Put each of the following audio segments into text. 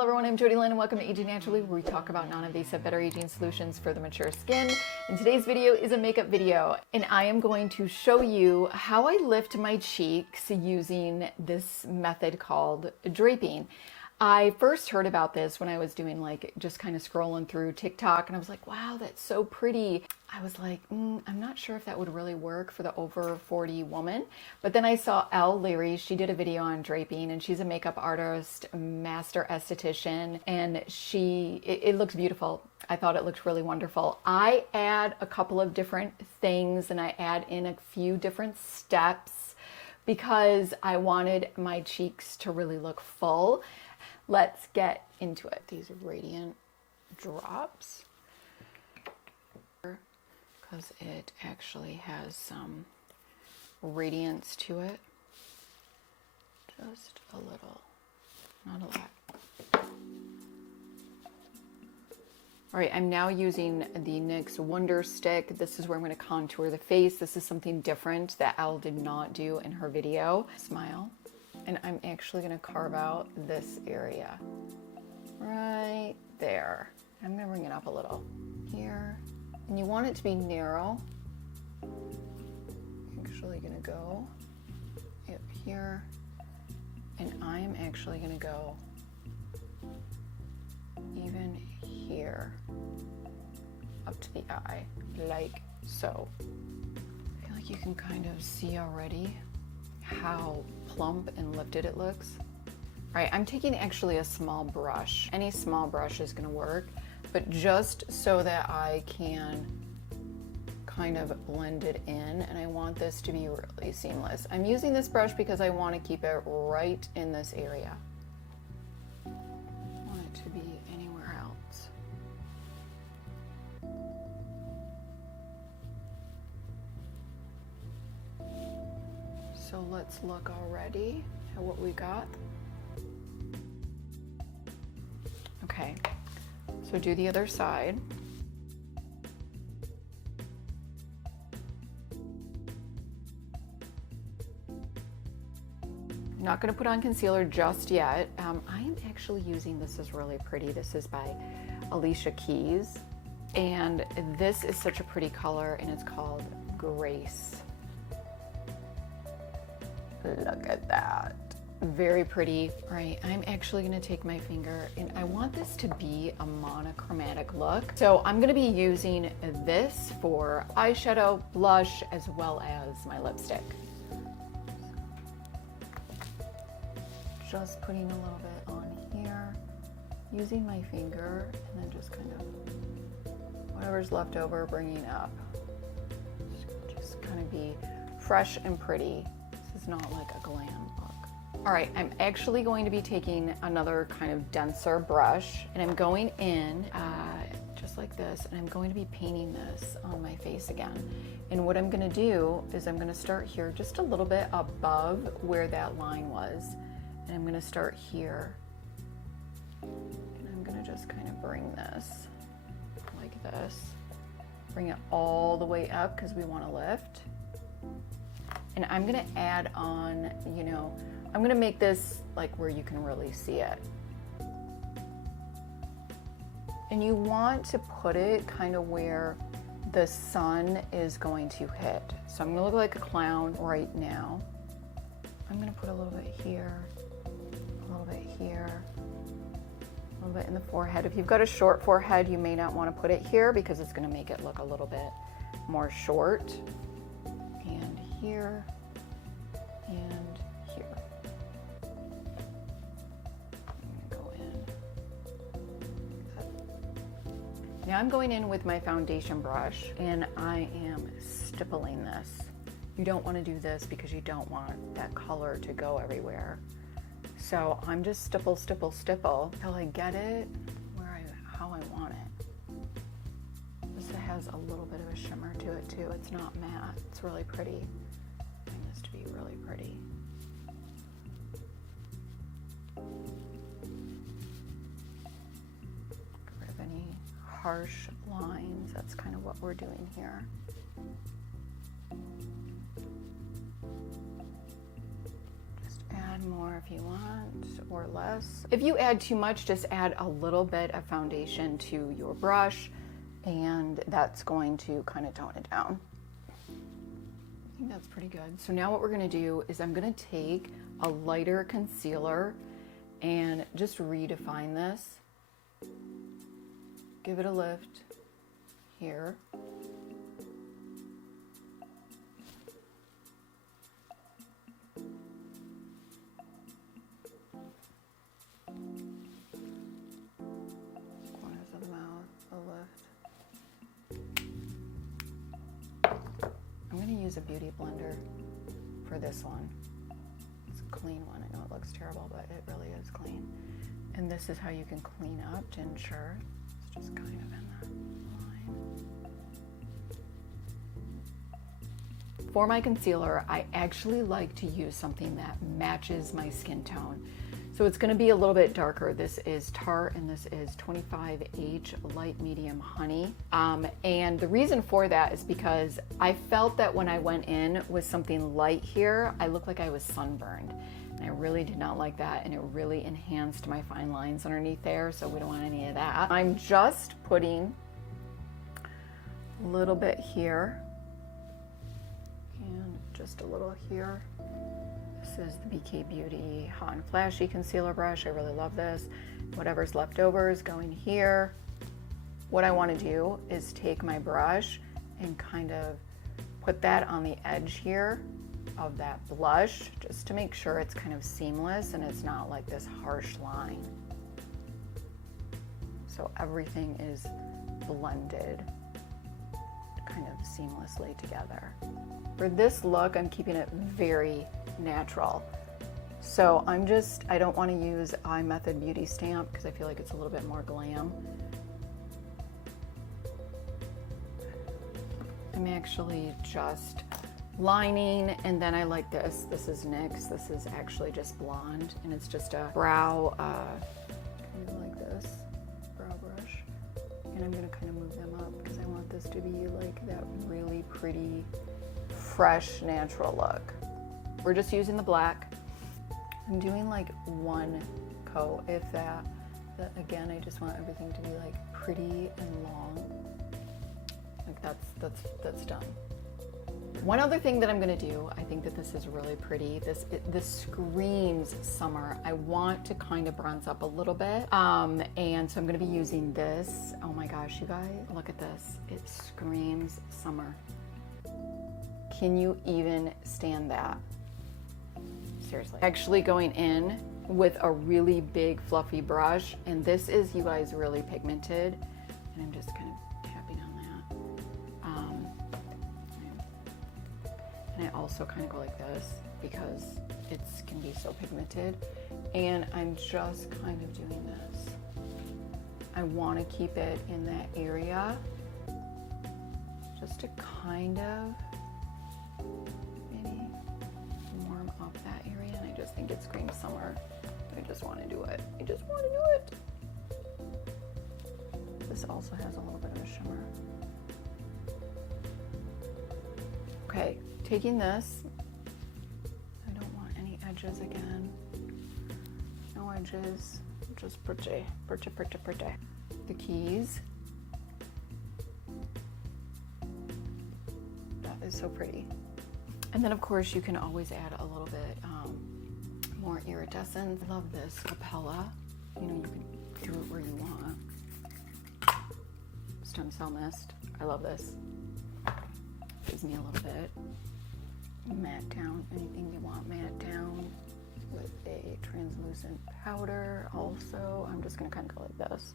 Hello everyone, I'm Jodylynn and welcome to Aging Naturally, where we talk about non-invasive better aging solutions for the mature skin. And today's video is a makeup video, and I am going to show you how I lift my cheeks using this method called draping. I first heard about this when I was doing just kind of scrolling through TikTok, and I was like, wow, that's so pretty. I was like, I'm not sure if that would really work for the over 40 woman. But then I saw Elle Leary, she did a video on draping, and she's a makeup artist, master esthetician, and it looks beautiful. I thought it looked really wonderful. I add a couple of different things, and I add in a few different steps because I wanted my cheeks to really look full. Let's get into it. These radiant drops, because it actually has some radiance to it. Just a little, not a lot. All right, I'm now using the NYX Wonder Stick. This is where I'm going to contour the face. This is something different that Elle did not do in her video. Smile. And I'm actually going to carve out this area right there. I'm going to bring it up a little here. And you want it to be narrow. I'm actually going to go up here. And I'm actually going to go even here up to the eye, like so. I feel like you can kind of see already how plump and lifted it looks. All right, I'm taking actually a small brush. Any small brush is gonna work, but just so that I can kind of blend it in, and I want this to be really seamless. I'm using this brush because I want to keep it right in this area. I want it to be anywhere else. So let's look already at what we got. Okay, so do the other side. I'm not going to put on concealer just yet. I am actually using, this is really pretty. This is by Alicia Keys, and this is such a pretty color, and it's called Grace. Look at that. Very pretty. All right, I'm actually gonna take my finger, and I want this to be a monochromatic look. So I'm gonna be using this for eyeshadow, blush, as well as my lipstick. Just putting a little bit on here, using my finger, and then just kind of whatever's left over, bringing up. Just kind of be fresh and pretty. This is not like a glam look. All right, I'm actually going to be taking another kind of denser brush, and I'm going in just like this, and I'm going to be painting this on my face again. And what I'm gonna do is I'm gonna start here just a little bit above where that line was, and I'm gonna start here, and I'm gonna just kind of bring this like this, bring it all the way up because we want to lift. And I'm gonna add on, I'm gonna make this like where you can really see it. And you want to put it kind of where the sun is going to hit. So I'm gonna look like a clown right now. I'm gonna put a little bit here, a little bit here, a little bit in the forehead. If you've got a short forehead, you may not want to put it here because it's gonna make it look a little bit more short. And here, and here. I'm gonna go in. Now I'm going in with my foundation brush, and I am stippling this. You don't want to do this because you don't want that color to go everywhere. So I'm just stipple, stipple, stipple till I get it how I want it. This has a little bit of a shimmer to it too. It's not matte. It's really pretty. I find this to be really pretty. Get rid of any harsh lines. That's kind of what we're doing here. Just add add more if you want, or less. If you add too much, just add a little bit of foundation to your brush, and that's going to kind of tone it down. I think that's pretty good. So now what we're gonna do is I'm gonna take a lighter concealer and just redefine this. Give it a lift here. Corners of the mouth, a lift. I'm going to use a beauty blender for this one. It's a clean one. I know it looks terrible, but it really is clean. And this is how you can clean up to ensure it's just kind of in that line. For my concealer, I actually like to use something that matches my skin tone. So it's going to be a little bit darker. This is Tarte, and this is 25H Light Medium Honey. And the reason for that is because I felt that when I went in with something light here, I looked like I was sunburned. And I really did not like that, and it really enhanced my fine lines underneath there, so we don't want any of that. I'm just putting a little bit here, and just a little here. This is the BK Beauty Hot and Flashy Concealer Brush. I really love this. Whatever's left over is going here. What I want to do is take my brush and kind of put that on the edge here of that blush, just to make sure it's kind of seamless and it's not like this harsh line. So everything is blended kind of seamlessly together. For this look, I'm keeping it very natural. So I don't want to use iMethod Beauty Stamp because I feel like it's a little bit more glam. I'm actually just lining, and then I like this. This is NYX. This is actually just blonde, and it's just a brow, kind of like this, brow brush. And I'm gonna kind of move them up because I want this to be like that really pretty, fresh, natural look. We're just using the black. I'm doing like one coat, if that. But again, I just want everything to be like pretty and long. Like that's done. One other thing that I'm gonna do, I think that this is really pretty. This screams summer. I want to kind of bronze up a little bit. And so I'm gonna be using this. Oh my gosh, you guys, look at this. It screams summer. Can you even stand that? Seriously. Actually going in with a really big fluffy brush, and this is, you guys, really pigmented, and I'm just kind of tapping on that. And I also kind of go like this because it can be so pigmented, and I'm just kind of doing this. I want to keep it in that area just to kind of maybe warm up that area, and I just think it screams summer. I just want to do it. I just want to do it. This also has a little bit of a shimmer. Okay, taking this, I don't want any edges again. No edges, just pretty, pretty, pretty, pretty. The keys. That is so pretty. And then of course you can always add a little bit more iridescent. I love this Sculppla. You know, you can do it where you want. Stem Cell Mist. I love this. Gives me a little bit. Matte down, anything you want matte down with a translucent powder. Also, I'm just gonna kind of go like this.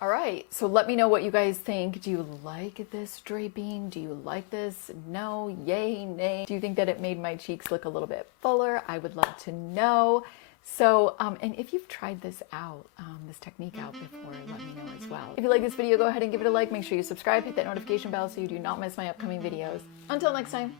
All right, so let me know what you guys think. Do you like this draping? Do you like this? No, yay, nay. Do you think that it made my cheeks look a little bit fuller? I would love to know. So, and if you've tried this out, this technique out before, let me know as well. If you like this video, go ahead and give it a like. Make sure you subscribe, hit that notification bell so you do not miss my upcoming videos. Until next time.